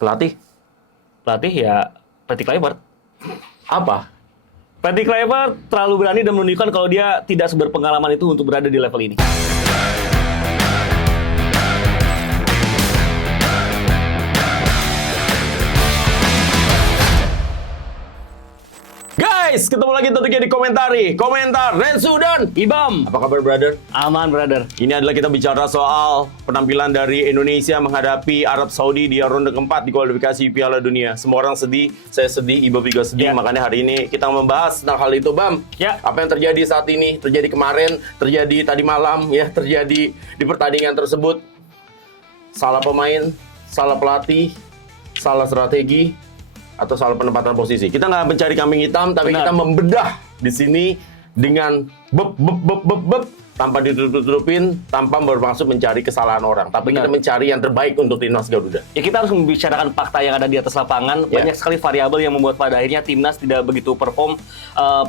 Pelatih Pelatih ya Patrick Kluivert. apa? Patrick Kluivert terlalu berani dan menunjukkan kalau dia tidak seberpengalaman itu untuk berada di level ini. Guys, ketemu lagi tentunya di komentar Rensu dan Ibam, apa kabar brother? aman brother. Ini adalah kita bicara soal penampilan dari Indonesia menghadapi Arab Saudi di ronde keempat di kualifikasi Piala Dunia. Semua orang sedih, saya sedih, Ibam juga sedih. Ya. Makanya hari ini kita membahas tentang hal itu, Bam. Ya. Apa yang terjadi saat ini, terjadi kemarin, terjadi tadi malam, ya, terjadi di pertandingan tersebut. Salah pemain, salah pelatih, salah strategi, atau salah penempatan posisi. Kita nggak mencari kambing hitam, tapi Benar. kita membedah di sini dengan beb, tanpa ditutup-tutupin, tanpa bermaksud mencari kesalahan orang. Tapi Benar. kita mencari yang terbaik untuk timnas Garuda. Ya kita harus membicarakan fakta yang ada di atas lapangan. Ya. Banyak sekali variabel yang membuat pada akhirnya timnas tidak begitu perform.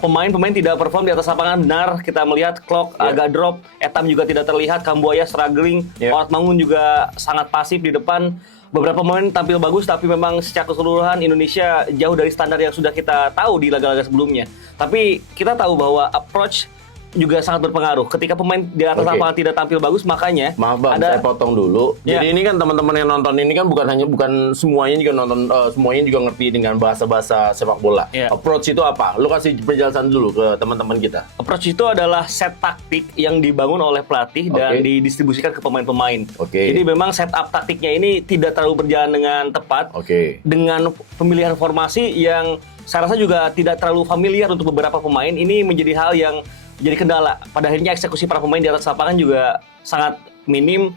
Pemain-pemain tidak perform di atas lapangan. Benar, kita melihat Klok Ya. agak drop, Etam juga tidak terlihat, Kambuaya struggling, Ya. Ort Mangun juga sangat pasif di depan. Beberapa pemain tampil bagus, tapi memang secara keseluruhan Indonesia jauh dari standar yang sudah kita tahu di laga-laga sebelumnya. Tapi kita tahu bahwa approach juga sangat berpengaruh. Ketika pemain di atas Oke. lapangan tidak tampil bagus, makanya Maaf Bang, saya potong dulu. Ya. Jadi ini kan teman-teman yang nonton ini kan bukan semuanya juga nonton, semuanya juga ngerti dengan bahasa-bahasa sepak bola. Ya. Approach itu apa? Lu kasih penjelasan dulu ke teman-teman kita. approach itu adalah set taktik yang dibangun oleh pelatih dan Oke. didistribusikan ke pemain-pemain. Oke. Jadi memang setup taktiknya ini tidak terlalu berjalan dengan tepat. Oke. Dengan pemilihan formasi yang saya rasa juga tidak terlalu familiar untuk beberapa pemain. Ini menjadi hal yang jadi kendala. Pada akhirnya eksekusi para pemain di atas lapangan juga sangat minim.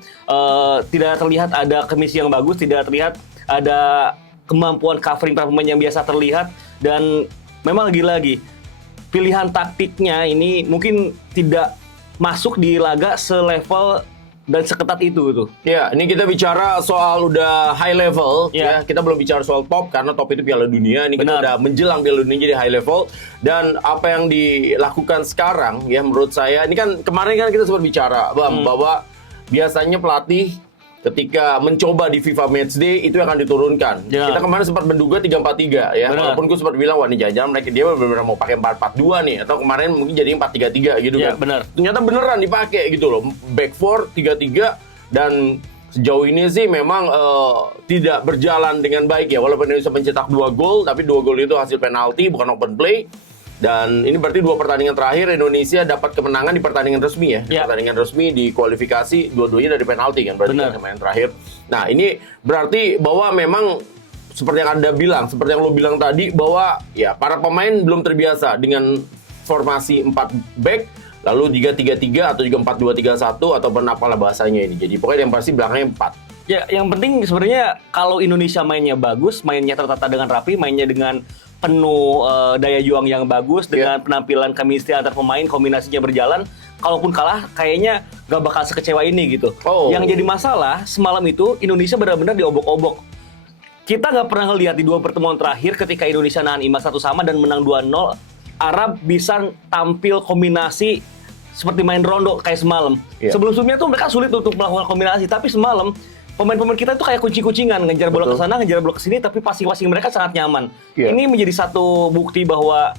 Tidak terlihat ada chemistry yang bagus, tidak terlihat ada kemampuan covering para pemain yang biasa terlihat. Dan memang lagi-lagi pilihan taktiknya ini mungkin tidak masuk di laga selevel dan seketat itu tuh. Ya, ini kita bicara soal udah high level, Ya. ya. Kita belum bicara soal top karena top itu Piala Dunia. Ini kita Benar. udah menjelang Piala Dunia jadi high level. Dan apa yang dilakukan sekarang, ya menurut saya, ini kan kemarin kan kita sempat bicara, Bang, bahwa biasanya pelatih ketika mencoba di FIFA Matchday itu akan diturunkan. Ya. Kita kemarin sempat menduga 3-4-3 ya. Benar. Walaupun gue sempat bilang wah ini jangan-jangan mereka dia benar-benar mau pakai 4-4-2 nih atau kemarin mungkin jadi 4-3-3 gitu Ya, kan. benar. Ternyata beneran dipakai gitu loh. Back 4 3-3 dan sejauh ini sih memang tidak berjalan dengan baik ya. Walaupun Indonesia mencetak 2 gol tapi 2 gol itu hasil penalti bukan open play. Dan ini berarti 2 pertandingan terakhir Indonesia dapat kemenangan di pertandingan resmi ya. Di Ya. pertandingan resmi di kualifikasi dua-duanya dari penalti kan berarti Benar. sama yang terakhir. Nah, ini berarti bahwa memang seperti yang Anda bilang, seperti yang lo bilang tadi bahwa ya para pemain belum terbiasa dengan formasi 4 back lalu juga 3-3 atau juga 4-2-3-1 ataupun apalah bahasanya ini. Jadi pokoknya yang pasti belakangnya 4. Ya, yang penting sebenarnya kalau Indonesia mainnya bagus, mainnya tertata dengan rapi, mainnya dengan penuh daya juang yang bagus, dengan penampilan chemistry antar pemain, kombinasinya berjalan. Kalaupun kalah, kayaknya gak bakal sekecewa ini gitu. Oh. Yang jadi masalah semalam itu Indonesia benar-benar diobok-obok. Kita nggak pernah ngelihat di 2 pertemuan terakhir ketika Indonesia nahan imbang 1-1 dan menang 2-0, Arab bisa tampil kombinasi seperti main rondo kayak semalam. Iya. Sebelum-sebelumnya tuh mereka sulit untuk melakukan kombinasi, tapi semalam pemain-pemain kita itu kayak kucing-kucingan, ngejar bola ke Betul. sana, ngejar bola ke sini, tapi passing-passing mereka sangat nyaman. Iya. Ini menjadi satu bukti bahwa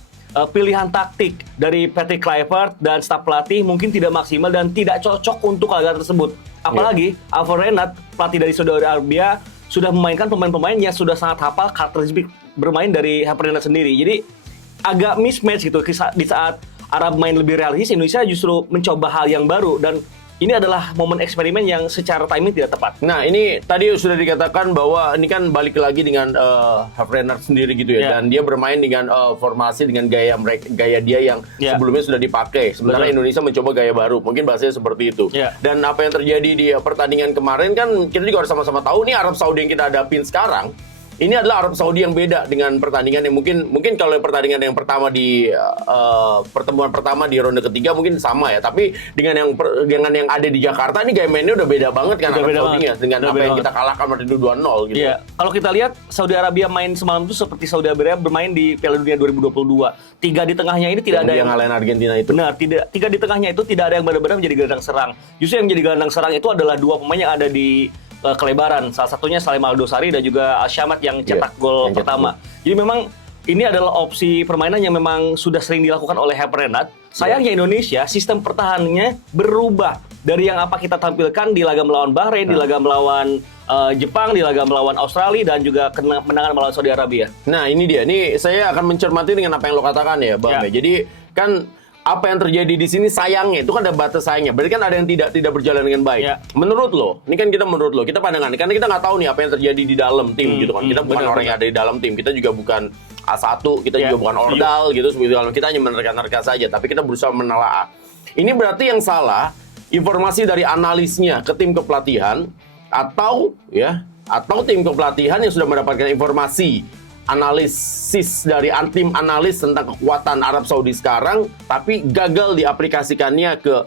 pilihan taktik dari Patrick Kluivert dan staf pelatih mungkin tidak maksimal dan tidak cocok untuk laga tersebut. Apalagi Alvaro Renat, pelatih dari Saudi Arabia, sudah memainkan pemain-pemain yang sudah sangat hafal karakteristik bermain dari Alvaro Renat sendiri. Jadi agak mismatch gitu di saat Arab main lebih realistis, Indonesia justru mencoba hal yang baru dan ini adalah momen eksperimen yang secara timing tidak tepat. Nah, ini tadi sudah dikatakan bahwa ini kan balik lagi dengan Renard sendiri gitu ya. Ya. Dan dia bermain dengan formasi dengan gaya dia yang Ya. sebelumnya sudah dipakai. Sementara Betul. Indonesia mencoba gaya baru. Mungkin bahasanya seperti itu. Ya. Dan apa yang terjadi di pertandingan kemarin kan kita juga harus sama-sama tahu nih Arab Saudi yang kita hadapin sekarang. Ini adalah Arab Saudi yang beda dengan pertandingan yang mungkin kalau pertandingan yang pertama di pertemuan pertama di ronde ketiga mungkin sama ya, tapi dengan yang ada di Jakarta ini gaya mainnya udah beda banget kan Udah Arab beda Saudinya banget. dengan Udah apa beda yang banget. kita kalahkan waktu itu 2-0 gitu. Iya, kalau kita lihat Saudi Arabia main semalam itu seperti Saudi Arabia bermain di Piala Dunia 2022. 3 di tengahnya ini tidak ada yang yang ngalahin Argentina itu. benar, tidak 3 di tengahnya itu tidak ada yang benar-benar menjadi gelandang serang. Justru yang menjadi gelandang serang itu adalah 2 pemain yang ada di kelebaran. Salah satunya Salim Aldosari dan juga Al-Syamat yang cetak gol yang cetak pertama. Jadi memang ini adalah opsi permainan yang memang sudah sering dilakukan oleh Herpenrad. Sayangnya Indonesia sistem pertahanannya berubah dari yang apa kita tampilkan di laga melawan Bahrain, di laga melawan Jepang, di laga melawan Australia dan juga kemenangan melawan Saudi Arabia. Nah ini dia, ini saya akan mencermati dengan apa yang lo katakan ya Bang. Jadi kan apa yang terjadi di sini sayangnya itu kan ada batas sayangnya. Berarti kan ada yang tidak berjalan dengan baik. Ya. Menurut lo, ini kan kita menurut lo, kita pandangan, karena kita nggak tahu nih apa yang terjadi di dalam tim gitu kan. Kita bukan orang yang ada di dalam tim, kita juga bukan A1, kita juga bukan ordal gitu seperti itu. Kita hanya menerka-nerka saja, tapi kita berusaha menelaah. Ini berarti yang salah informasi dari analisnya ke tim kepelatihan atau tim kepelatihan yang sudah mendapatkan informasi analisis dari tim analis tentang kekuatan Arab Saudi sekarang, tapi gagal diaplikasikannya ke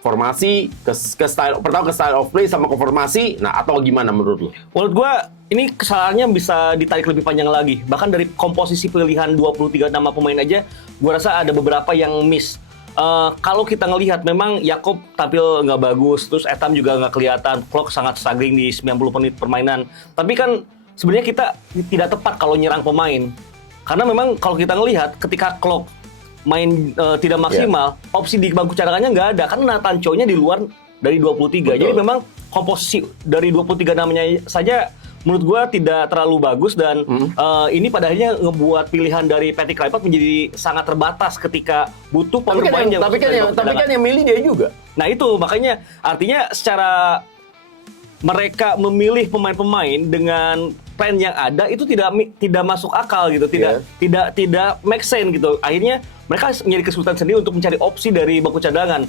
formasi, ke style, pertama ke style of play sama ke formasi. Nah, atau gimana menurut lo? Menurut gue ini kesalahannya bisa ditarik lebih panjang lagi. Bahkan dari komposisi pilihan 23 nama pemain aja, gue rasa ada beberapa yang miss. Kalau kita ngelihat memang Yakob tampil nggak bagus, terus Etam juga nggak kelihatan, Klok sangat struggling di 90 menit permainan. Tapi kan sebenarnya kita tidak tepat kalau nyerang pemain. Karena memang kalau kita ngelihat ketika Klok main tidak maksimal, opsi di bangku cadangannya nggak ada. Karena Nathan Chow-nya di luar dari 23. Betul. Jadi memang komposisi dari 23 namanya saja menurut gue tidak terlalu bagus dan ini pada akhirnya ngebuat pilihan dari Patrick Kluivert menjadi sangat terbatas ketika butuh pemain yang tapi kan yang milih dia juga. Nah itu makanya artinya secara mereka memilih pemain-pemain dengan plan yang ada itu tidak masuk akal gitu, tidak make sense gitu. Akhirnya mereka menjadi kesulitan sendiri untuk mencari opsi dari bangku cadangan.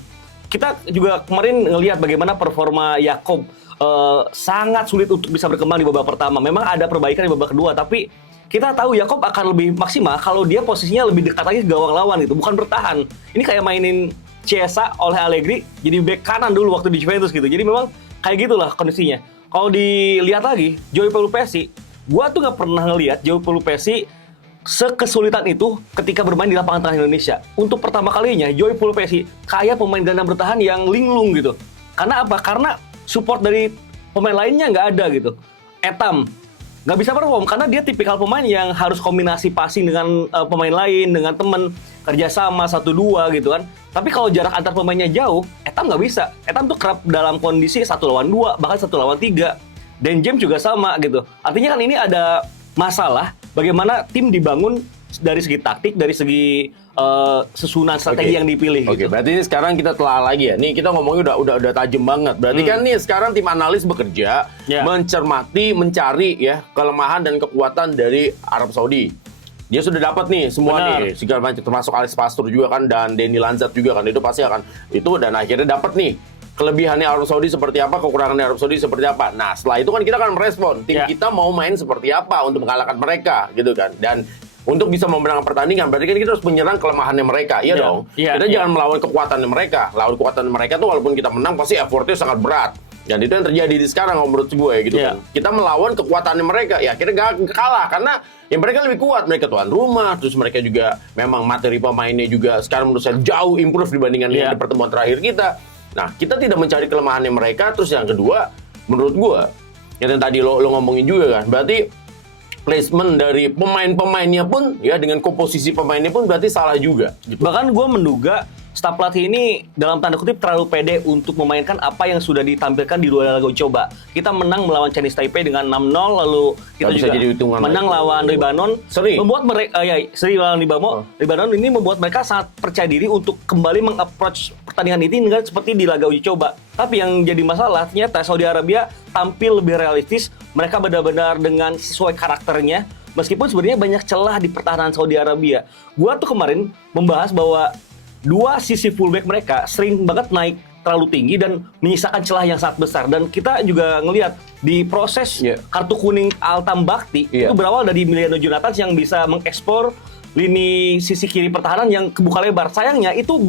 Kita juga kemarin ngelihat bagaimana performa Yakob sangat sulit untuk bisa berkembang di babak pertama. Memang ada perbaikan di babak kedua, tapi kita tahu Yakob akan lebih maksimal kalau dia posisinya lebih dekat lagi ke gawang lawan gitu, bukan bertahan. Ini kayak mainin Chiesa oleh Allegri jadi bek kanan dulu waktu di Juventus gitu. Jadi memang kayak gitulah kondisinya. Kalau dilihat lagi, João Paulo Pesci, gua tuh nggak pernah ngelihat João Paulo Pesci sekesulitan itu ketika bermain di lapangan tengah Indonesia. Untuk pertama kalinya, João Paulo Pesci kayak pemain gelandang bertahan yang linglung gitu. Karena apa? Karena support dari pemain lainnya nggak ada gitu. Etam nggak bisa perform karena dia tipikal pemain yang harus kombinasi passing dengan pemain lain, dengan teman, kerjasama 1-2 gitu kan. Tapi kalau jarak antar pemainnya jauh, Etam nggak bisa. Etam tuh kerap dalam kondisi 1 lawan 2, bahkan 1 lawan 3. Dan James juga sama gitu. Artinya kan ini ada masalah bagaimana tim dibangun dari segi taktik, dari segi susunan strategi yang dipilih. Oke, gitu. berarti ini sekarang kita telah lagi ya. Nih kita ngomongnya udah tajam banget. Berarti kan nih sekarang tim analis bekerja mencermati, mencari ya kelemahan dan kekuatan dari Arab Saudi. Dia sudah dapat nih semua nih, segala macam termasuk Alex Pastur juga kan dan Denny Lanzat juga kan. Itu pasti akan itu dan akhirnya dapat nih kelebihannya Arab Saudi seperti apa, kekurangannya Arab Saudi seperti apa. Nah, setelah itu kan kita akan merespon tim kita mau main seperti apa untuk mengalahkan mereka gitu kan. Dan untuk bisa memenangkan pertandingan, berarti kan kita harus menyerang kelemahannya mereka, iya dong. Kita jangan melawan kekuatannya mereka. Lawan kekuatan mereka tuh walaupun kita menang pasti effortnya sangat berat. Dan itu yang terjadi di sekarang menurut gue gitu kan. Kita melawan kekuatannya mereka, ya akhirnya gak kalah karena yang mereka lebih kuat, mereka tuan rumah, terus mereka juga memang materi pemainnya juga sekarang menurut saya jauh improve dibandingkan dengan di pertemuan terakhir kita. Nah, kita tidak mencari kelemahannya mereka. Terus yang kedua, menurut gue, yang tadi lo ngomongin juga kan, berarti placement dari pemain-pemainnya pun ya dengan komposisi pemainnya pun berarti salah juga gitu. Bahkan gue menduga staf pelatih ini dalam tanda kutip terlalu pede untuk memainkan apa yang sudah ditampilkan di 2 laga uji coba. Kita menang melawan Chinese Taipei dengan 6-0, lalu kita juga menang lawan Lebanon. Membuat mereka seri lawan Lebanon ini membuat mereka sangat percaya diri untuk kembali meng-approach pertandingan ini dengan seperti di laga uji coba. Tapi yang jadi masalah ternyata Saudi Arabia tampil lebih realistis. Mereka benar-benar dengan sesuai karakternya. Meskipun sebenarnya banyak celah di pertahanan Saudi Arabia. Gua tuh kemarin membahas bahwa 2 sisi fullback mereka sering banget naik terlalu tinggi dan menyisakan celah yang sangat besar. Dan kita juga ngelihat di proses kartu kuning Altam Bakti itu berawal dari Emiliano Jonathans yang bisa mengeksplor lini sisi kiri pertahanan yang kebuka lebar. Sayangnya itu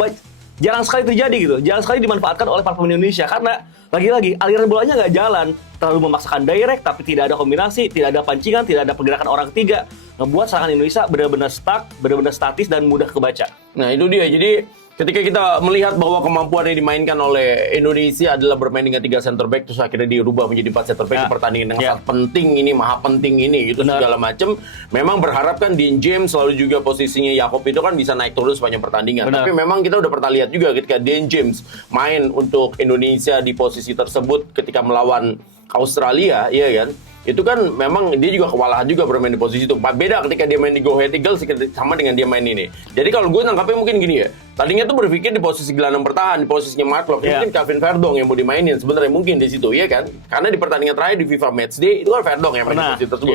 jarang sekali terjadi gitu, jarang sekali dimanfaatkan oleh para pemain Indonesia karena lagi-lagi aliran bolanya nggak jalan, terlalu memaksakan direct tapi tidak ada kombinasi, tidak ada pancingan, tidak ada pergerakan orang ketiga, ngebuat serangan Indonesia benar-benar stuck, benar-benar statis dan mudah kebaca. Nah itu dia, jadi ketika kita melihat bahwa kemampuan yang dimainkan oleh Indonesia adalah bermain dengan 3 center back, terus akhirnya dirubah menjadi 4 center back di pertandingan yang sangat penting ini, maha penting ini, gitu segala macam. Memang berharap kan Dean James selalu juga posisinya Yakob itu kan bisa naik turun sepanjang pertandingan. Tapi memang kita udah pernah lihat juga ketika Dean James main untuk Indonesia di posisi tersebut ketika melawan Australia, iya kan? Itu kan memang dia juga kewalahan juga bermain di posisi itu. Beda ketika dia main di Go Ahead Eagles sama dengan dia main ini. Jadi kalau gue nangkapnya mungkin gini ya. Tadinya tuh berpikir di posisi gelandang bertahan, di posisinya Mark Locke. Mungkin Kevin Verdong yang mau dimainin sebenarnya mungkin di situ, ya kan? Karena di pertandingan terakhir di FIFA Matchday itu kan Verdong yang main di posisi tersebut.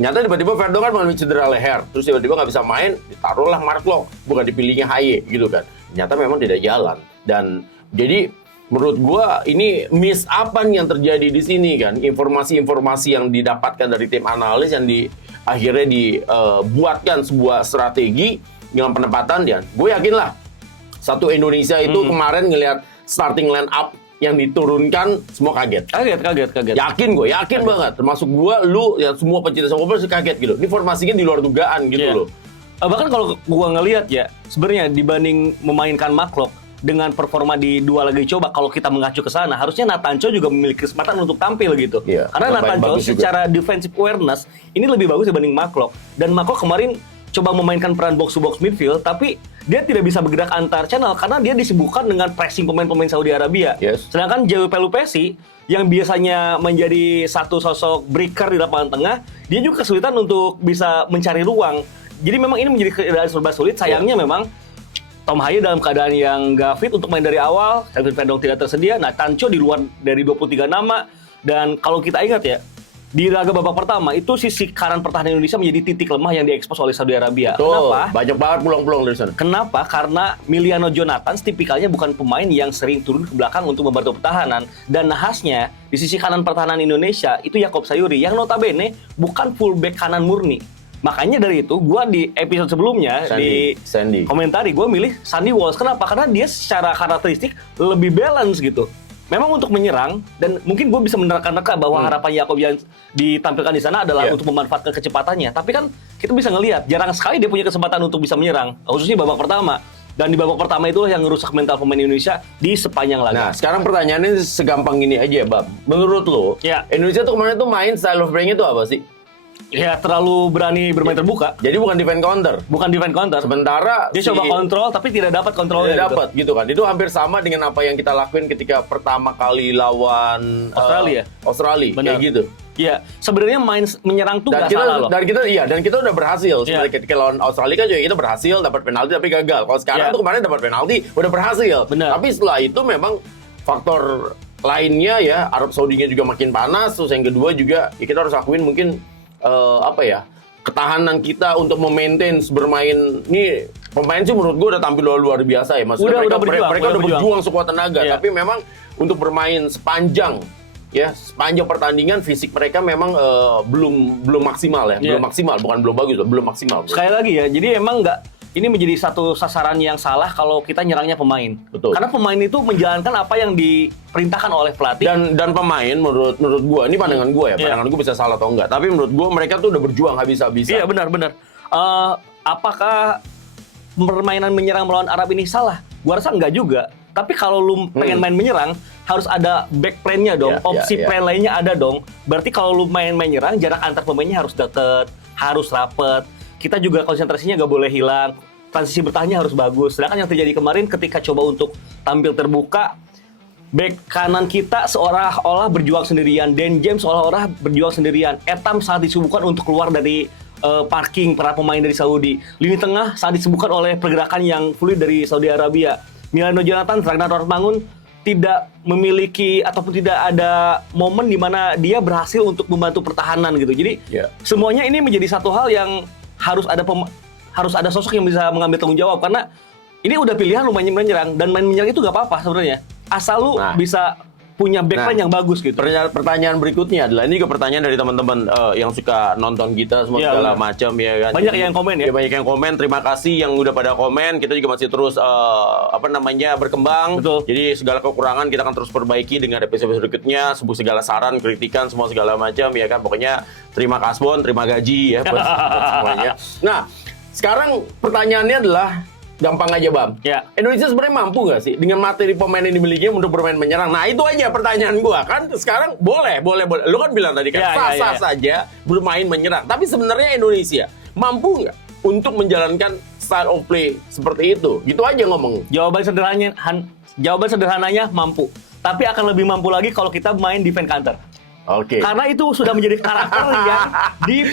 Nyata tiba-tiba Verdong kan mengalami cedera leher, terus tiba-tiba nggak bisa main, ditaruhlah Mark Locke, bukan dipilihnya Haye gitu kan. Nyata memang tidak jalan. Dan jadi menurut gua ini miss apa nih yang terjadi di sini kan? Informasi-informasi yang didapatkan dari tim analis yang akhirnya dibuatkan sebuah strategi dengan penempatan dia. Gue yakin lah satu Indonesia itu kemarin ngelihat starting line up yang diturunkan semua kaget. Kaget. Yakin banget. Termasuk gua, lu, ya semua pencinta sepak bola sih kaget gitu. Ini formasinya di luar dugaan gitu loh. Bahkan kalau gua ngelihat ya, sebenarnya dibanding memainkan Mark Locke dengan performa di 2 laga coba, kalau kita mengacu ke sana, harusnya Nathancho juga memiliki kesempatan untuk tampil gitu. Karena Nathancho secara defensive awareness ini lebih bagus dibanding Mark Locke. Dan Mark Locke kemarin coba memainkan peran box-to-box midfield, tapi dia tidak bisa bergerak antar channel karena dia disibukkan dengan pressing pemain-pemain Saudi Arabia. Sedangkan João Pelupessy yang biasanya menjadi satu sosok breaker di lapangan tengah, dia juga kesulitan untuk bisa mencari ruang. Jadi memang ini menjadi keadaan serba sulit. Sayangnya memang Tom Haye dalam keadaan yang nggak fit untuk main dari awal, Kevin Verdong tidak tersedia, Nathancho di luar dari 23 nama, dan kalau kita ingat ya, di laga babak pertama itu sisi kanan pertahanan Indonesia menjadi titik lemah yang diekspos oleh Saudi Arabia. Kenapa? Banyak banget pulang-pulang dari sana. Kenapa? Karena Miliano Jonathan tipikalnya bukan pemain yang sering turun ke belakang untuk membantu pertahanan, dan nahasnya di sisi kanan pertahanan Indonesia itu Yakob Sayuri yang notabene bukan fullback kanan murni. Makanya dari itu, gue di episode sebelumnya Sandy. Komentari, gue milih Sandy Walsh. Kenapa? Karena dia secara karakteristik lebih balance gitu. Memang untuk menyerang, dan mungkin gue bisa menerka-nerka bahwa harapan Yakob yang ditampilkan di sana adalah untuk memanfaatkan kecepatannya. Tapi kan kita bisa ngelihat, jarang sekali dia punya kesempatan untuk bisa menyerang, khususnya babak pertama. Dan di babak pertama itulah yang ngerusak mental pemain Indonesia di sepanjang laga. Nah, sekarang pertanyaannya segampang gini aja, Bab. Menurut lo, Indonesia tuh kemarin tuh main style of playing itu apa sih? Ya, terlalu berani bermain terbuka. Jadi bukan defense counter. Sementara dia coba kontrol tapi tidak dapat kontrolnya. Tidak dapat gitu kan. Itu hampir sama dengan apa yang kita lakuin ketika pertama kali lawan Australia. Benar. Kayak gitu. Iya, sebenarnya main menyerang tuh nggak salah loh. Dan kita udah berhasil. Sebenarnya ketika lawan Australia kan juga kita berhasil dapat penalti tapi gagal. Kalau sekarang tuh kemarin dapat penalti udah berhasil. Benar. Tapi setelah itu memang faktor lainnya ya, Arab Saudinya juga makin panas. Terus yang kedua juga ya kita harus akuin mungkin ketahanan kita untuk memaintain bermain ini pemain sih menurut gue udah tampil luar biasa ya, maksudnya mereka udah berjuang sekuat tenaga, tapi memang untuk bermain sepanjang pertandingan fisik mereka memang belum maksimal ya, belum maksimal, bukan belum bagus, belum maksimal. Sekali lagi ya, jadi emang ini menjadi satu sasaran yang salah kalau kita nyerangnya pemain. Betul. Karena pemain itu menjalankan apa yang diperintahkan oleh pelatih. Dan pemain menurut gue, ini pandangan gue ya, pandangan gue bisa salah atau enggak. Tapi menurut gue mereka tuh udah berjuang habis-habisan. Iya benar. Apakah permainan menyerang melawan Arab ini salah? Gua rasa enggak juga. Tapi kalau lu pengen main menyerang, harus ada back plan-nya dong. Opsi plan lainnya ada dong. Berarti kalau lu main menyerang, jarak antar pemainnya harus deket, harus rapet. Kita juga konsentrasinya nggak boleh hilang. Transisi bertahannya harus bagus. Sedangkan yang terjadi kemarin ketika coba untuk tampil terbuka, back kanan kita seolah-olah berjuang sendirian. Dan James seolah-olah berjuang sendirian. Etam sangat disibukkan untuk keluar dari parking para pemain dari Saudi. Lini tengah sangat disibukkan oleh pergerakan yang fluid dari Saudi Arabia. Miliano Jonathan, Ragnar Mangun tidak memiliki ataupun tidak ada momen di mana dia berhasil untuk membantu pertahanan gitu. Jadi semuanya ini menjadi satu hal yang harus ada sosok yang bisa mengambil tanggung jawab, karena ini udah pilihan lu main menyerang, dan main menyerang itu gak apa-apa sebenarnya asal lu bisa punya backline yang bagus gitu. Pertanyaan berikutnya adalah, ini juga pertanyaan dari teman-teman yang suka nonton kita semua segala macam ya kan. Banyak yang komen ya. Banyak yang komen. Terima kasih yang udah pada komen. Kita juga masih terus berkembang. Betul. Jadi segala kekurangan kita akan terus perbaiki dengan episode berikutnya. Segala saran, kritikan, semua segala macam ya kan. Pokoknya terima kasbon, terima gaji ya buat semuanya. Nah, sekarang pertanyaannya adalah gampang aja Bam. Ya. Indonesia sebenarnya mampu nggak sih dengan materi pemain yang dimiliki untuk bermain menyerang? Nah itu aja pertanyaan gua kan. Sekarang boleh. Lu kan bilang tadi kan sah-sah saja bermain menyerang. Tapi sebenarnya Indonesia mampu nggak untuk menjalankan style of play seperti itu? Gitu aja ngomong. Jawaban sederhananya mampu. Tapi akan lebih mampu lagi kalau kita main defense counter. Oke. Karena itu sudah menjadi karakter yang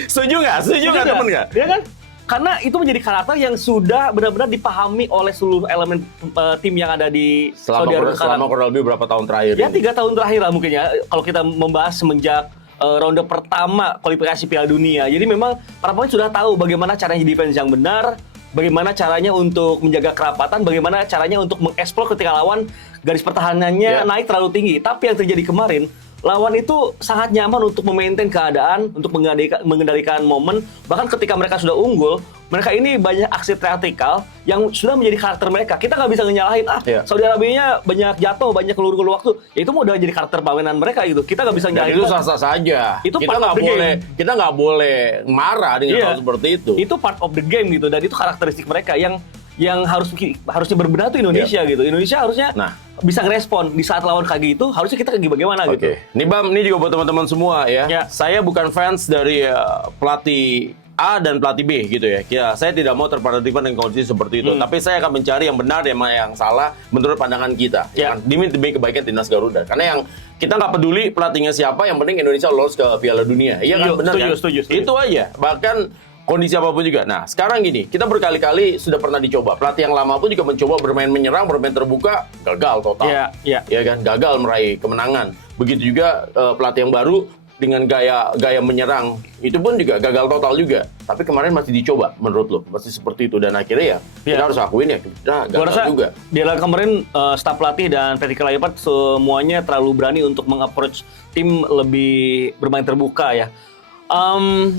Setuju nggak temen nggak? Ya kan? Karena itu menjadi karakter yang sudah benar-benar dipahami oleh seluruh elemen tim yang ada di Saudi Arabia sekarang. Selama kurang lebih berapa tahun terakhir? Ya 3 tahun terakhir lah mungkin ya. Kalau kita membahas semenjak ronde pertama kualifikasi Piala Dunia. Jadi memang para pemain sudah tahu bagaimana caranya defense yang benar, bagaimana caranya untuk menjaga kerapatan, bagaimana caranya untuk mengeksplor ketika lawan garis pertahanannya naik terlalu tinggi. Tapi yang terjadi kemarin, lawan itu sangat nyaman untuk memaintain keadaan, untuk mengendalikan momen. Bahkan ketika mereka sudah unggul, mereka ini banyak aksi taktikal yang sudah menjadi karakter mereka. Kita nggak bisa nyalahin, Saudi Arabia banyak jatuh, banyak keluar waktu. Ya itu mau udah jadi karakter permainan mereka gitu. Kita nggak bisa nyalahin. Itu sah-sah saja. Itu kita nggak boleh marah dengan hal seperti itu. Itu part of the game gitu, dan itu karakteristik mereka yang harusnya berbenah tuh Indonesia gitu. Indonesia harusnya bisa ngerespon di saat lawan kayak gitu, harusnya kita kayak bagaimana gitu. Ini Bam, ini juga buat teman-teman semua ya. Saya bukan fans dari pelatih A dan pelatih B gitu ya. Saya tidak mau terparadigma dengan kondisi seperti itu. Tapi saya akan mencari yang benar dan yang salah menurut pandangan kita. Demi kebaikan timnas Garuda. Karena yang kita nggak peduli pelatihnya siapa, yang penting Indonesia lolos ke Piala Dunia. Iya kan, benar kan? Setuju. Itu aja. Bahkan kondisi apapun juga. Nah, sekarang gini, kita berkali-kali sudah pernah dicoba. Pelatih yang lama pun juga mencoba bermain menyerang, bermain terbuka, gagal total. Iya kan, gagal meraih kemenangan. Begitu juga pelatih yang baru dengan gaya menyerang, itu pun juga gagal total juga. Tapi kemarin masih dicoba, menurut lo, masih seperti itu. Dan akhirnya kita harus akuin ya, kita gagal juga. Di laga kemarin, staf pelatih dan Patrick Kluivert semuanya terlalu berani untuk meng-approach tim lebih bermain terbuka ya.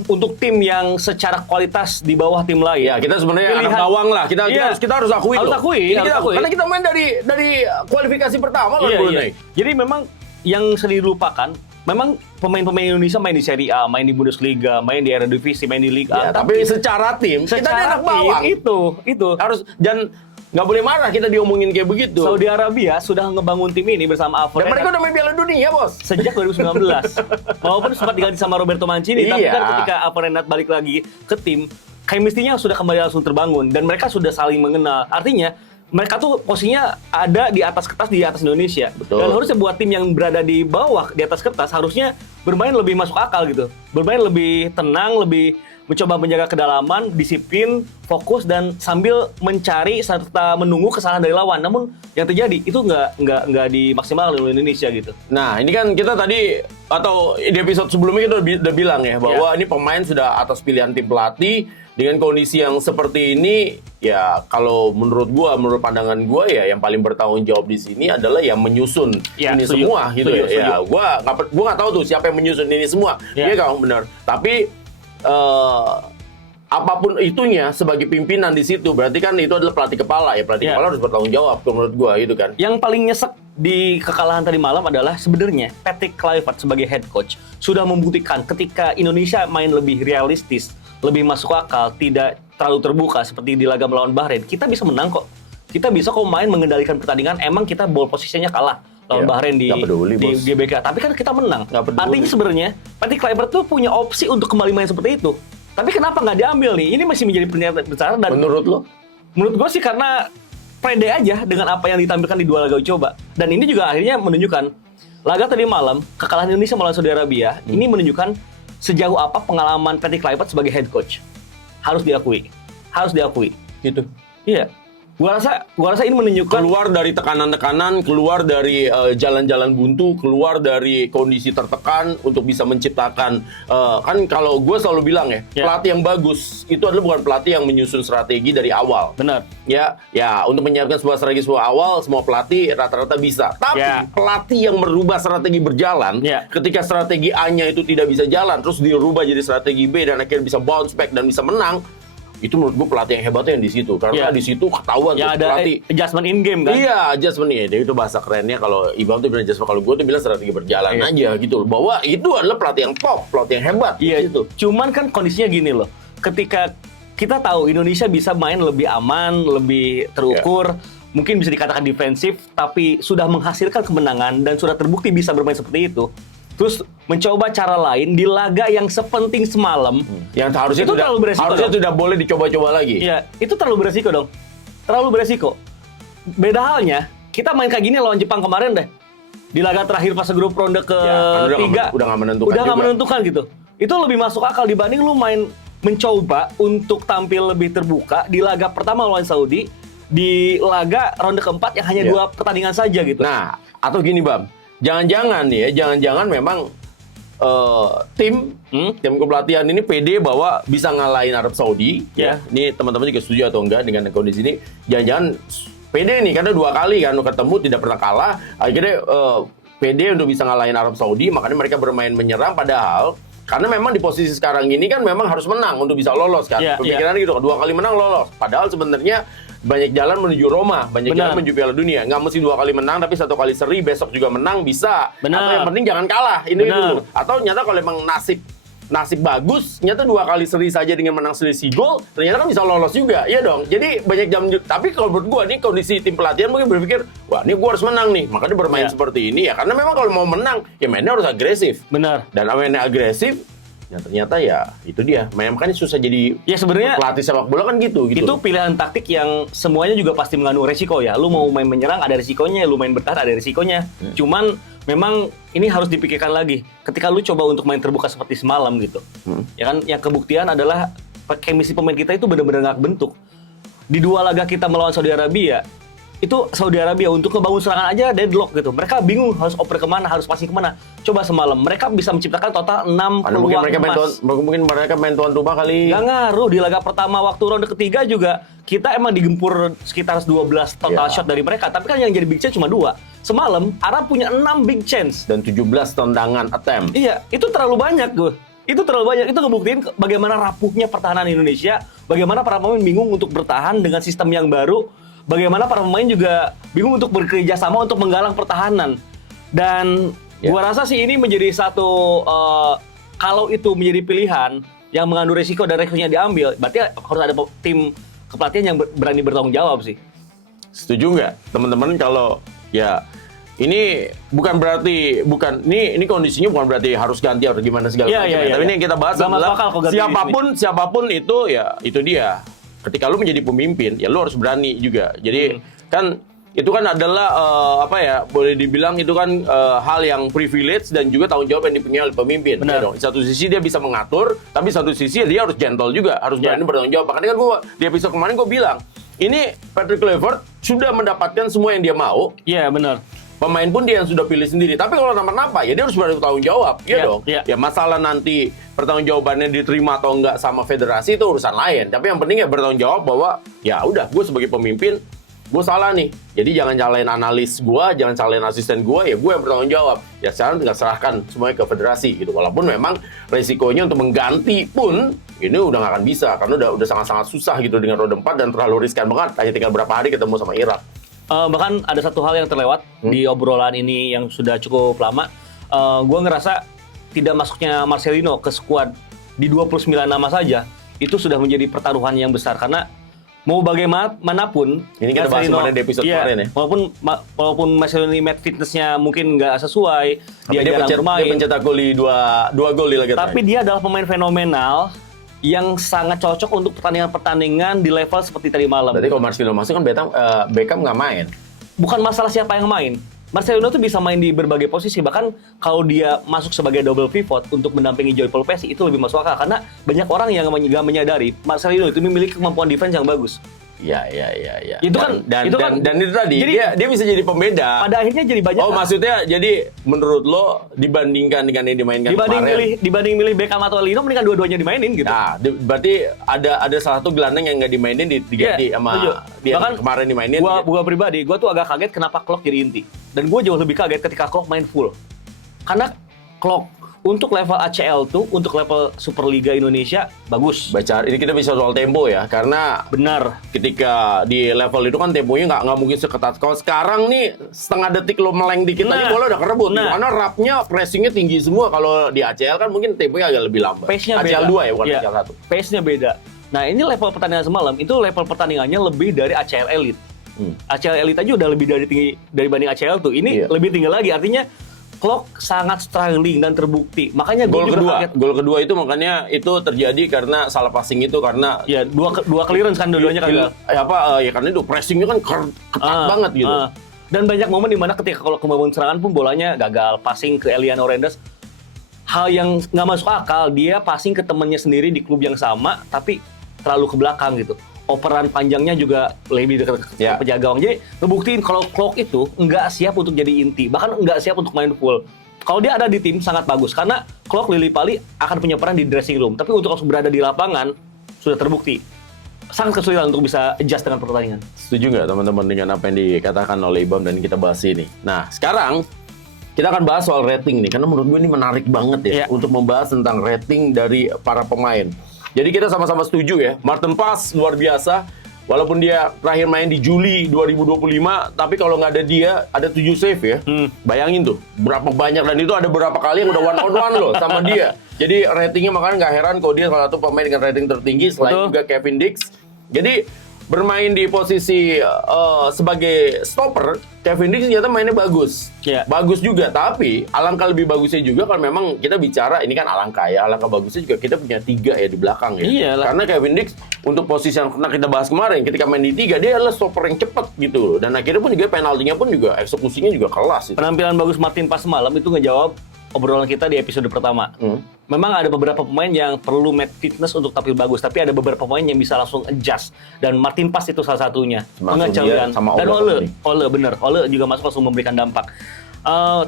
Untuk tim yang secara kualitas di bawah tim lain. Ya, kita sebenarnya anak bawang lah. Kita harus akui. Karena kita main dari kualifikasi pertama kan Brunei. Jadi memang yang sering dilupakan, memang pemain-pemain Indonesia main di Serie A, main di Bundesliga, main di Eredivisie, main di Liga. Tapi secara tim, kita anak bawang. Itu harus, dan nggak boleh marah kita diomongin kayak begitu. Saudi Arabia sudah ngebangun tim ini bersama Alfred. Dan mereka udah main Piala Dunia, Bos. Sejak 2019. Walaupun sempat diganti sama Roberto Mancini, tapi kan ketika Alfred balik lagi ke tim, chemistry-nya sudah kembali langsung terbangun dan mereka sudah saling mengenal. Artinya mereka tuh posisinya ada di atas kertas, di atas Indonesia. Betul. Dan harusnya buat tim yang berada di bawah, di atas kertas, harusnya bermain lebih masuk akal gitu. Bermain lebih tenang, lebih mencoba menjaga kedalaman, disiplin, fokus, dan sambil mencari serta menunggu kesalahan dari lawan. Namun yang terjadi itu nggak dimaksimalkan oleh Indonesia gitu. Nah, ini kan kita tadi atau di episode sebelumnya kita udah bilang ya bahwa ini pemain sudah atas pilihan tim pelatih dengan kondisi yang seperti ini. Ya kalau menurut pandangan gua ya yang paling bertanggung jawab di sini adalah yang menyusun ini semua gitu ya. Gua nggak tahu tuh siapa yang menyusun ini semua. Iya kan benar. Tapi apapun itunya sebagai pimpinan di situ berarti kan itu adalah pelatih kepala ya. Pelatih kepala harus bertanggung jawab menurut gua gitu kan. Yang paling nyesek di kekalahan tadi malam adalah sebenarnya Patrick Kluivert sebagai head coach sudah membuktikan ketika Indonesia main lebih realistis, lebih masuk akal, tidak terlalu terbuka seperti di laga melawan Bahrain, kita bisa menang kok. Kita bisa kok main mengendalikan pertandingan. Emang kita ball posisinya kalah lawan Bahrain di GBK, tapi kan kita menang. Artinya sebenarnya Patrick Kluivert tuh punya opsi untuk kembali main seperti itu. Tapi kenapa nggak diambil nih? Ini masih menjadi pernyataan besar. Dan menurut lo? Menurut gue sih karena pede aja dengan apa yang ditampilkan di 2 laga uji coba. Dan ini juga akhirnya menunjukkan laga tadi malam, kekalahan Indonesia melawan Saudi Arabia, ini menunjukkan sejauh apa pengalaman Patrick Kluivert sebagai head coach. Harus diakui. Gitu. Iya. Gua rasa ini menunjukkan keluar dari tekanan-tekanan, keluar dari jalan-jalan buntu, keluar dari kondisi tertekan untuk bisa menciptakan kan kalau gue selalu bilang ya, pelatih yang bagus itu adalah bukan pelatih yang menyusun strategi dari awal. Benar. Ya, untuk menyiapkan sebuah strategi awal semua pelatih rata-rata bisa. Tapi pelatih yang merubah strategi berjalan, ketika strategi A-nya itu tidak bisa jalan, terus dirubah jadi strategi B dan akhirnya bisa bounce back dan bisa menang. Itu menurut gue pelatih yang hebatnya yang di situ karena di situ ketahuan tuh pelatih adjustment in game kan. Iya, adjustment ya. Itu bahasa kerennya kalau Ibam tuh bilang adjustment, kalau gue tuh bilang strategi berjalan aja gitu. Bahwa itu adalah pelatih yang top, pelatih yang hebat gitu. Cuman kan kondisinya gini loh. Ketika kita tahu Indonesia bisa main lebih aman, lebih terukur, mungkin bisa dikatakan defensif, tapi sudah menghasilkan kemenangan dan sudah terbukti bisa bermain seperti itu. Terus mencoba cara lain di laga yang sepenting semalam, yang harusnya itu terlalu beresiko. Harusnya tidak boleh dicoba-coba lagi. Iya, itu terlalu beresiko dong. Terlalu beresiko. Beda halnya, kita main kayak gini lawan Jepang kemarin deh. Di laga terakhir fase grup ronde ketiga, udah nggak menentukan. Udah nggak menentukan gitu. Itu lebih masuk akal dibanding lu main mencoba untuk tampil lebih terbuka di laga pertama lawan Saudi, di laga ronde keempat yang hanya 2 pertandingan saja gitu. Nah, atau gini Bam, jangan-jangan memang tim kepelatihan ini pede bahwa bisa ngalahin Arab Saudi. Ya, ini teman-teman juga setuju atau enggak dengan kondisi ini? Jangan-jangan pede nih karena 2 kali kan ketemu tidak pernah kalah. Akhirnya pede untuk bisa ngalahin Arab Saudi, makanya mereka bermain menyerang. Padahal karena memang di posisi sekarang ini kan memang harus menang untuk bisa lolos kan. Pemikirannya gitu, 2 kali menang lolos. Padahal sebenarnya banyak jalan menuju Roma, banyak jalan menuju Piala Dunia. Nggak mesti 2 kali menang, tapi 1 kali seri, besok juga menang bisa. Atau yang penting jangan kalah, ini dulu. Atau nyata kalau emang nasib bagus, nyata 2 kali seri saja dengan menang selisih gol, ternyata kan bisa lolos juga, iya dong. Jadi banyak jam. Tapi kalau menurut gua nih kondisi tim pelatihan mungkin berpikir, wah ini gua harus menang nih, makanya bermain seperti ini ya. Karena memang kalau mau menang, ya mainnya harus agresif. Benar. Dan mainnya agresif, ya ternyata ya itu dia. Makanya susah jadi sebenarnya pelatih sepak bola kan gitu. Itu pilihan taktik yang semuanya juga pasti mengandung resiko ya. Lu mau main menyerang ada resikonya, lu main bertahan ada resikonya. Cuman memang ini harus dipikirkan lagi. Ketika lu coba untuk main terbuka seperti semalam gitu. Ya kan yang kebuktian adalah chemistry pemain kita itu benar-benar nggak bentuk. Di 2 laga kita melawan Saudi Arabia, itu Saudi Arabia untuk ngebangun serangan aja deadlock gitu. Mereka bingung harus oper kemana, harus passing kemana. Coba semalam, mereka bisa menciptakan total 6 peluang emas. Mungkin mereka main tuan rumah kali. Nggak ngaruh, di laga pertama waktu ronde ketiga juga, kita emang digempur sekitar 12 total shot dari mereka. Tapi kan yang jadi big chance cuma 2. Semalam, Arab punya 6 big chance. Dan 17 tendangan attempt. Iya, itu terlalu banyak gue. Itu terlalu banyak. Itu ngebuktiin bagaimana rapuhnya pertahanan Indonesia. Bagaimana para pemain bingung untuk bertahan dengan sistem yang baru. Bagaimana para pemain juga bingung untuk bekerja sama untuk menggalang pertahanan. Dan gua rasa sih ini menjadi satu, kalau itu menjadi pilihan yang mengandung resiko dan resikonya diambil, berarti harus ada tim kepelatihan yang berani bertanggung jawab sih. Setuju nggak teman-teman kalau ya ini bukan berarti ini kondisinya bukan berarti harus ganti atau gimana segala macam. Tapi ini yang kita bahas adalah siapapun itu ya itu dia. Ketika lu menjadi pemimpin, ya lu harus berani juga. Jadi kan itu kan adalah boleh dibilang itu kan hal yang privilege dan juga tanggung jawab yang dipunyai oleh pemimpin. Ya dong. Di satu sisi dia bisa mengatur, tapi satu sisi dia harus gentle juga, harus berani bertanggung jawab. Makanya kan di episode kemarin gue bilang, ini Patrick Kluivert sudah mendapatkan semua yang dia mau. Iya, benar. Pemain pun dia yang sudah pilih sendiri. Tapi kalau nampak ya dia harus bertanggung jawab, dong. Ya masalah nanti pertanggungjawabannya diterima atau enggak sama federasi itu urusan lain. Tapi yang penting ya bertanggung jawab bahwa ya udah gue sebagai pemimpin gue salah nih. Jadi jangan nyalain analis gue, jangan salahin asisten gue, ya gue yang bertanggung jawab. Ya sekarang tinggal serahkan semuanya ke federasi gitu. Walaupun memang resikonya untuk mengganti pun ini udah nggak akan bisa karena udah sangat-sangat susah gitu dengan roda 4 dan terlalu riskan banget. Hanya tinggal berapa hari ketemu sama Irak. Bahkan ada satu hal yang terlewat di obrolan ini yang sudah cukup lama. Gue ngerasa tidak masuknya Marcelino ke skuad di 29 nama saja itu sudah menjadi pertaruhan yang besar karena mau bagaimanapun ini kita bahas kemarin di episode kemarin ya. Walaupun Marcelino fitnessnya mungkin nggak sesuai, dia jarang bermain. Dia pencetak gol di dua gol di laga. Tapi dia adalah pemain fenomenal yang sangat cocok untuk pertandingan-pertandingan di level seperti tadi malam. Berarti kalau Marcelino masuk kan Beckham nggak main. Bukan masalah siapa yang main. Marcelino tuh bisa main di berbagai posisi. Bahkan kalau dia masuk sebagai double pivot untuk mendampingi Joy Paul Pesci itu lebih masuk akal. Karena banyak orang yang nggak menyadari Marcelino itu memiliki kemampuan defense yang bagus. Iya. Itu kan dan itu tadi jadi, dia bisa jadi pembeda. Pada akhirnya jadi banyak. Maksudnya jadi menurut lo dibandingkan dengan yang dimainkan dibanding milih Beckham atau Lino mendingan dua-duanya dimainin gitu. Nah, berarti ada salah satu gelandang yang nggak dimainin diganti sama dia kemarin dimainin. Gua pribadi, gua tuh agak kaget kenapa Klok jadi inti. Dan gua jauh lebih kaget ketika Klok main full. Karena Klok untuk level ACL tuh, untuk level Superliga Indonesia bagus. Baca ini kita bisa soal tempo ya, karena benar. Ketika di level itu kan temponya nggak mungkin seketat. Kalau sekarang nih setengah detik lo meleng dikit aja bola udah kerebut. Karena rapnya, pressingnya tinggi semua. Kalau di ACL kan mungkin temponya agak lebih lambat. Pace-nya ACL beda. 2 ya, bukan ACL 1. Pace-nya beda. Nah ini level pertandingan semalam itu level pertandingannya lebih dari ACL Elite. ACL Elite aja udah lebih tinggi dibanding ACL tuh. Ini lebih tinggi lagi. Artinya Klok sangat struggling dan terbukti. Makanya gol kedua itu makanya itu terjadi karena salah passing itu karena ya dua clearance kan dua-duanya kan. Ya karena itu pressingnya kan ketat banget gitu. Dan banyak momen di mana ketika kalau kemampuan serangan pun bolanya gagal passing ke Eliano Rendes. Hal yang nggak masuk akal, dia passing ke temennya sendiri di klub yang sama tapi terlalu ke belakang gitu. Operan panjangnya juga lebih dekat ke penjaga gawang. Jadi ngebuktiin kalau Klok itu nggak siap untuk jadi inti, bahkan nggak siap untuk main full. Kalau dia ada di tim sangat bagus karena Klok Lillipali akan punya peran di dressing room. Tapi untuk langsung berada di lapangan sudah terbukti sangat kesulitan untuk bisa adjust dengan pertandingan. Setuju nggak teman-teman dengan apa yang dikatakan oleh Ibam dan kita bahas ini? Nah sekarang kita akan bahas soal rating nih, karena menurut gue ini menarik banget ya untuk membahas tentang rating dari para pemain. Jadi kita sama-sama setuju ya, Maarten Pas luar biasa. Walaupun dia terakhir main di Juli 2025, tapi kalau nggak ada dia, ada 7 save ya. Bayangin tuh, berapa banyak. Dan itu ada beberapa kali yang udah one-on-one loh sama dia. Jadi ratingnya makanya nggak heran kalau dia salah satu pemain dengan rating tertinggi, selain juga Kevin Dix. Jadi bermain di posisi sebagai stopper, Kevin Dix ternyata mainnya bagus. Bagus juga, tapi alangkah lebih bagusnya juga kalau memang kita bicara, ini kan alangkah bagusnya juga kita punya 3 ya di belakang ya. Iyalah. Karena Kevin Dix untuk posisi yang pernah kita bahas kemarin, ketika main di 3, dia adalah stopper yang cepat gitu. Dan akhirnya pun juga penaltinya pun juga, eksekusinya juga kelas. Gitu. Penampilan bagus Maarten Pas malam itu ngejawab obrolan kita di episode pertama. Memang ada beberapa pemain yang perlu match fitness untuk tampil bagus, tapi ada beberapa pemain yang bisa langsung adjust, dan Maarten Pas itu salah satunya. Pengecalian. Dan Ole juga masuk langsung memberikan dampak.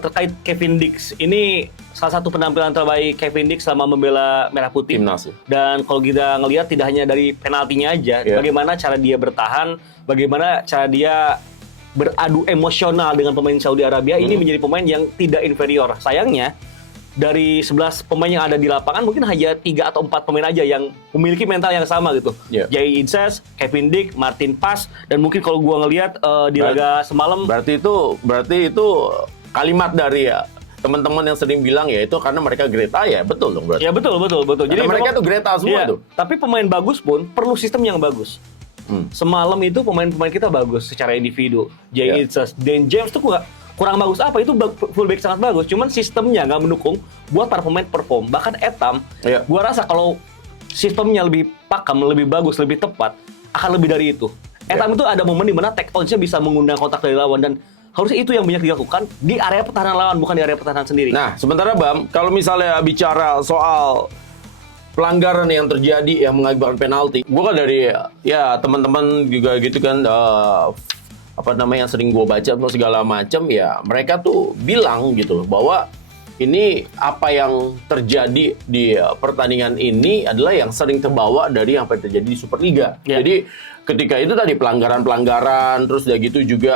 Terkait Kevin Dix, ini salah satu penampilan terbaik Kevin Dix selama membela Merah Putih. Timnas. Dan kalau kita ngelihat tidak hanya dari penaltinya aja, bagaimana cara dia bertahan, bagaimana cara dia beradu emosional dengan pemain Saudi Arabia, ini menjadi pemain yang tidak inferior. Sayangnya dari 11 pemain yang ada di lapangan mungkin hanya 3 atau 4 pemain aja yang memiliki mental yang sama gitu. Jai Inces, Kevin Dix, Maarten Pas, dan mungkin kalau gua ngelihat di laga semalam, berarti itu kalimat dari teman-teman yang sering bilang ya itu karena mereka great A ya, betul dong berarti. Ya betul. Jadi mereka tuh great A semua tuh. Tapi pemain bagus pun perlu sistem yang bagus. Semalam itu pemain-pemain kita bagus secara individu. Jay Inces, Dan James tuh kurang bagus apa, itu fullback sangat bagus, cuman sistemnya nggak mendukung buat para pemain perform. Bahkan Etam, gua rasa kalau sistemnya lebih pakam, lebih bagus, lebih tepat, akan lebih dari itu. Etam itu ada momen di mana take on-nya bisa mengundang kontak dari lawan, dan harusnya itu yang banyak dilakukan di area pertahanan lawan, bukan di area pertahanan sendiri. Nah, sementara Bam, kalau misalnya bicara soal pelanggaran yang terjadi yang mengakibatkan penalti, gue kan dari teman-teman juga gitu kan, yang sering gue baca segala macam ya, mereka tuh bilang gitu bahwa ini apa yang terjadi di pertandingan ini adalah yang sering terbawa dari apa yang terjadi di Superliga. Jadi ketika itu tadi pelanggaran-pelanggaran, terus udah gitu juga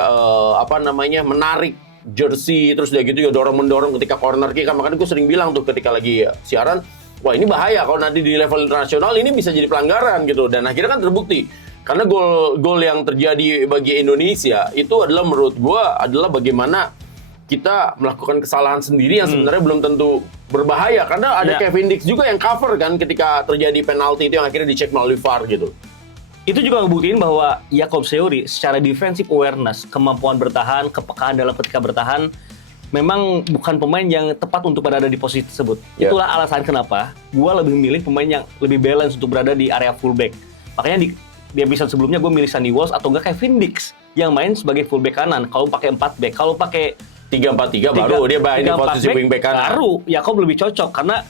menarik jersey, terus udah gitu juga dorong-mendorong ketika corner kick. Makanya gue sering bilang tuh ketika lagi siaran, wah ini bahaya kalau nanti di level internasional ini bisa jadi pelanggaran gitu. Dan akhirnya kan terbukti. Karena gol yang terjadi bagi Indonesia itu adalah menurut gue adalah bagaimana kita melakukan kesalahan sendiri yang sebenarnya belum tentu berbahaya. Karena ada Kevin Dix juga yang cover kan ketika terjadi penalti itu yang akhirnya dicek melalui VAR gitu. Itu juga ngebuktiin bahwa Jakob Seuri secara defensive awareness, kemampuan bertahan, kepekaan dalam ketika bertahan, memang bukan pemain yang tepat untuk berada di posisi tersebut. Itulah alasan kenapa gue lebih memilih pemain yang lebih balance untuk berada di area fullback. Makanya di episode sebelumnya gue milih Sandy Walsh atau enggak Kevin Dix yang main sebagai fullback kanan. Kalau pakai 4 back, kalau pakai 3-4-3 baru dia main di posisi wingback kanan. Baru Jakob lebih cocok karena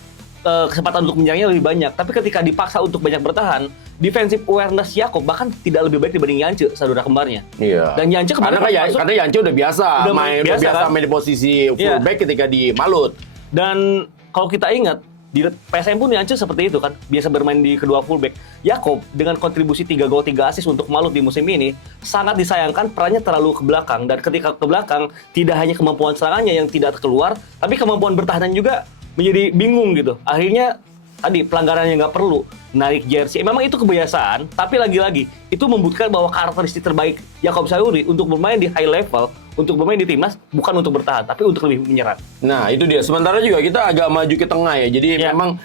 kesempatan untuk menyerangnya lebih banyak. Tapi ketika dipaksa untuk banyak bertahan, defensive awareness Jakob bahkan tidak lebih baik dibanding Yance, saudara kembarnya. Dan Yance kemarin karena Yance udah biasa main di posisi fullback ketika di Malut. Dan kalau kita ingat di PSM pun Yance seperti itu kan, biasa bermain di kedua fullback. Jakob dengan kontribusi 3 gol 3 assist untuk Malut di musim ini sangat disayangkan, perannya terlalu ke belakang, dan ketika ke belakang tidak hanya kemampuan serangannya yang tidak keluar, tapi kemampuan bertahanan juga menjadi bingung gitu. Akhirnya tadi pelanggaran yang nggak perlu, narik jersey, memang itu kebiasaan, tapi lagi-lagi itu membuktikan bahwa karakteristik terbaik Jakob Seuri untuk bermain di high level, untuk bermain di timnas, bukan untuk bertahan, tapi untuk lebih menyerang. Nah itu dia, sementara juga kita agak maju ke tengah ya, jadi memang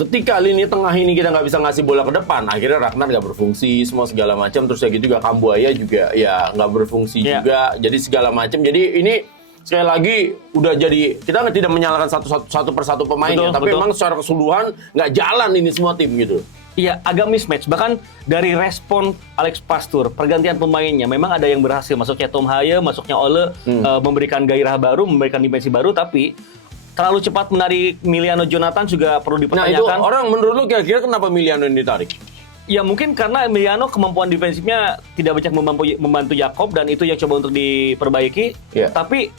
ketika lini tengah ini kita nggak bisa ngasih bola ke depan, akhirnya Ragnar nggak berfungsi, semua segala macam. Terus ya gitu juga Kambuaya juga ya nggak berfungsi juga. Jadi segala macam. Jadi ini sekali lagi udah jadi, kita tidak menyalahkan satu persatu pemainnya, tapi memang secara keseluruhan nggak jalan ini semua tim gitu. Iya, agak mismatch. Bahkan dari respon Alex Pastur, pergantian pemainnya, memang ada yang berhasil. Masuknya Tom Haye, masuknya Ole, memberikan gairah baru, memberikan dimensi baru, tapi terlalu cepat menarik Emiliano Jonathan juga perlu dipertanyakan. Nah itu orang menurut lu kira-kira kenapa Emiliano yang ditarik? Ya mungkin karena Emiliano kemampuan defensifnya tidak banyak membantu Jakob dan itu yang coba untuk diperbaiki. Tapi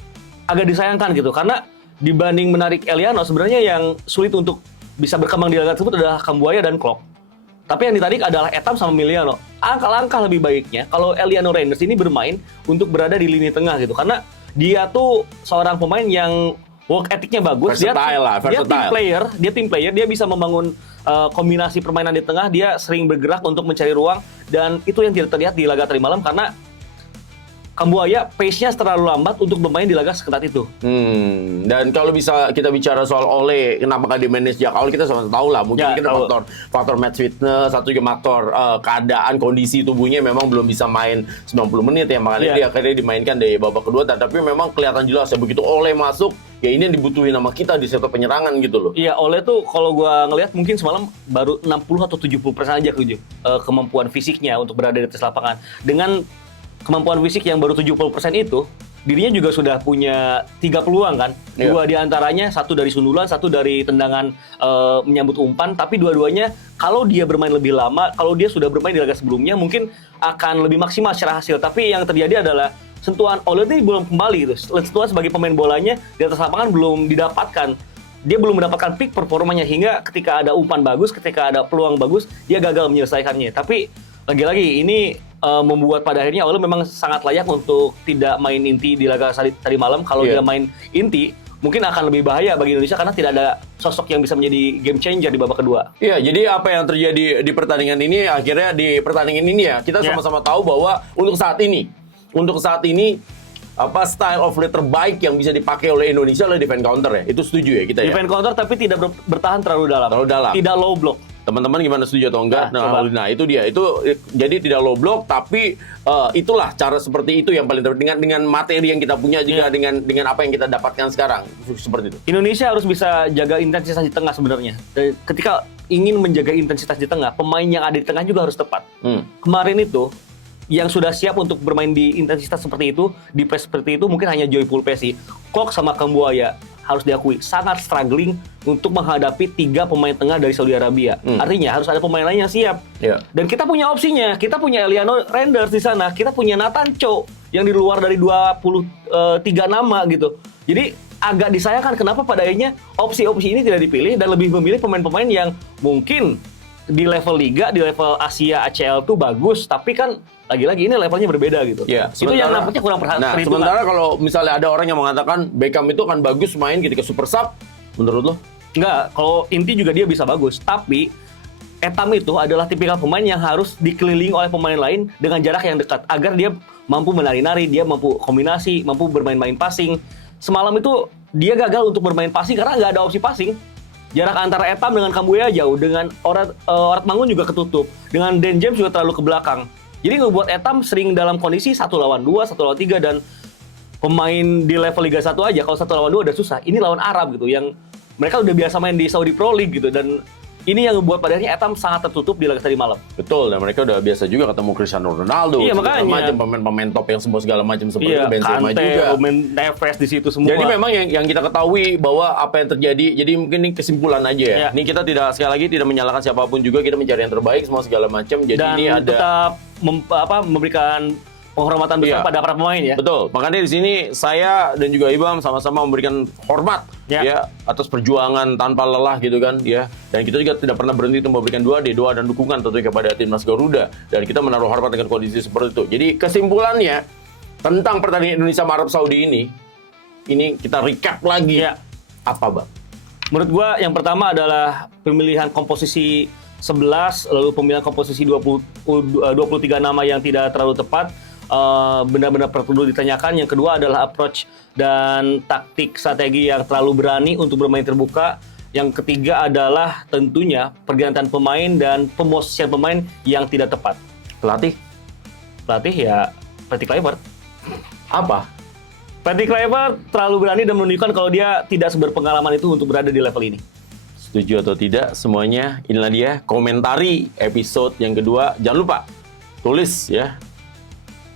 agak disayangkan gitu karena dibanding menarik Eliano sebenarnya yang sulit untuk bisa berkembang di laga tersebut adalah Kambuaya dan Klok. Tapi yang ditarik adalah Etam sama Emiliano. Langkah lebih baiknya kalau Eliano Reinders ini bermain untuk berada di lini tengah gitu karena dia tuh seorang pemain yang work ethicnya bagus, dia team player, dia bisa membangun kombinasi permainan di tengah, dia sering bergerak untuk mencari ruang dan itu yang tidak terlihat di laga tadi malam karena Kambuaya pace-nya terlalu lambat untuk bermain di laga seketat itu. Dan kalau bisa kita bicara soal Ole, kenapa nggak di-manage sejak awal, kita sama tahu lah. Mungkin kita faktor match fitness, satu juga faktor keadaan, kondisi tubuhnya memang belum bisa main 90 menit ya. Makanya dia akhirnya dimainkan di babak kedua. Tapi memang kelihatan jelas ya, begitu Ole masuk, ya ini yang dibutuhin sama kita di sektor penyerangan gitu loh. Iya, Ole tuh kalau gua ngelihat mungkin semalam baru 60 atau 70% aja kemampuan fisiknya untuk berada di atas lapangan. Dengan kemampuan fisik yang baru 70% itu, dirinya juga sudah punya 3 peluang kan. Dua diantaranya, satu dari sundulan, satu dari tendangan menyambut umpan. Tapi dua-duanya kalau dia bermain lebih lama, kalau dia sudah bermain di laga sebelumnya, mungkin akan lebih maksimal secara hasil. Tapi yang terjadi adalah sentuhan Ole ini belum kembali gitu. Sentuhan sebagai pemain bolanya di atas lapangan belum didapatkan. Dia belum mendapatkan peak performanya hingga ketika ada umpan bagus, ketika ada peluang bagus, dia gagal menyelesaikannya. Tapi lagi-lagi ini membuat pada akhirnya Ole memang sangat layak untuk tidak main inti di laga tadi malam. Kalau dia main inti, mungkin akan lebih bahaya bagi Indonesia karena tidak ada sosok yang bisa menjadi game changer di babak kedua. Iya, jadi apa yang terjadi di pertandingan ini, akhirnya di pertandingan ini ya, kita sama-sama tahu bahwa untuk saat ini apa style of play terbaik yang bisa dipakai oleh Indonesia adalah defense counter ya. Itu setuju ya kita ya. Defense counter tapi tidak bertahan terlalu dalam. Tidak low block. Teman-teman gimana, setuju atau enggak? Nah, itu dia. Itu jadi tidak low block, tapi itulah cara seperti itu yang paling terbaik dengan materi yang kita punya juga dengan apa yang kita dapatkan sekarang seperti itu. Indonesia harus bisa jaga intensitas di tengah sebenarnya. Ketika ingin menjaga intensitas di tengah, pemain yang ada di tengah juga harus tepat. Kemarin itu yang sudah siap untuk bermain di intensitas seperti itu, di press seperti itu mungkin hanya Joy Pulpesi. Kok sama Kambuaya harus diakui sangat struggling untuk menghadapi 3 pemain tengah dari Saudi Arabia. Artinya harus ada pemain lain yang siap. Dan kita punya opsinya. Kita punya Eliano Reinders di sana, kita punya Nathan Cho yang di luar dari 23 nama gitu. Jadi agak disayangkan kenapa pada akhirnya opsi-opsi ini tidak dipilih dan lebih memilih pemain-pemain yang mungkin di level liga, di level Asia ACL tuh bagus, tapi kan lagi-lagi ini levelnya berbeda gitu. Itu yang nampaknya kurang perhatian. Nah, sementara kalau misalnya ada orang yang mengatakan Beckham itu kan bagus main ketika super sub, menurut lo? Enggak, kalau inti juga dia bisa bagus, tapi Etam itu adalah tipikal pemain yang harus dikelilingi oleh pemain lain dengan jarak yang dekat agar dia mampu menari-nari, dia mampu kombinasi, mampu bermain-main passing. Semalam itu dia gagal untuk bermain passing karena nggak ada opsi passing. Jarak antara Etam dengan Kambuaya jauh, dengan Orat Mangun juga ketutup, dengan Dan James juga terlalu ke belakang. Jadi ngebuat Etam sering dalam kondisi 1 lawan 2, 1 lawan 3, dan pemain di level Liga 1 aja kalau 1 lawan 2 udah susah. Ini lawan Arab gitu, yang mereka udah biasa main di Saudi Pro League gitu, dan ini yang ngebuat pada akhirnya Etam sangat tertutup di laga tadi malam. Betul, dan mereka udah biasa juga ketemu Cristiano Ronaldo, makanya macam pemain-pemain top yang semua segala macam seperti itu, Benzema Kante, juga. Neves di situ semua. Jadi memang yang kita ketahui bahwa apa yang terjadi, jadi mungkin ini kesimpulan aja ya. Ini kita tidak, sekali lagi tidak menyalahkan siapapun juga, kita mencari yang terbaik semua segala macam. Jadi dan ini ada tetap memberikan penghormatan besar pada para pemain ya. Betul. Makanya di sini saya dan juga Ibam sama-sama memberikan hormat ya atas perjuangan tanpa lelah gitu kan ya. Dan kita juga tidak pernah berhenti untuk memberikan doa dan dukungan tentunya kepada timnas Garuda, dan kita menaruh hormat dengan kondisi seperti itu. Jadi kesimpulannya tentang pertandingan Indonesia sama Arab Saudi ini kita recap lagi. Apa, Bang? Menurut gua yang pertama adalah pemilihan komposisi 11, lalu pemilihan komposisi 23 nama yang tidak terlalu tepat. Benar-benar perlu ditanyakan. Yang kedua adalah approach dan taktik strategi yang terlalu berani untuk bermain terbuka. Yang ketiga adalah tentunya pergantian pemain dan pemosisian pemain yang tidak tepat. Pelatih Pelatih ya Patrick Kluivert. apa? Patrick Kluivert terlalu berani dan menunjukkan kalau dia tidak berpengalaman itu untuk berada di level ini. Setuju atau tidak semuanya, inilah dia komentari episode yang kedua. Jangan lupa tulis ya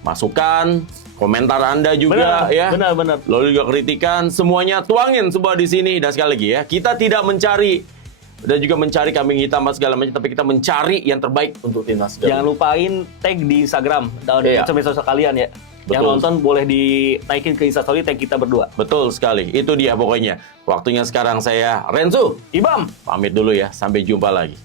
masukan, komentar Anda juga ya. Benar. Lalu juga kritikan, semuanya tuangin semua di sini. Dan sekali lagi ya, kita tidak mencari dan juga mencari kambing hitam segala macam, tapi kita mencari yang terbaik untuk timnas Garuda. Jangan lupain tag di Instagram dan Iya. media sosial kalian ya. Yang Betul. nonton boleh dinaikin ke Instastory tag kita berdua. Betul sekali, itu dia pokoknya. Waktunya sekarang saya Renzo Ibam. pamit dulu ya, sampai jumpa lagi.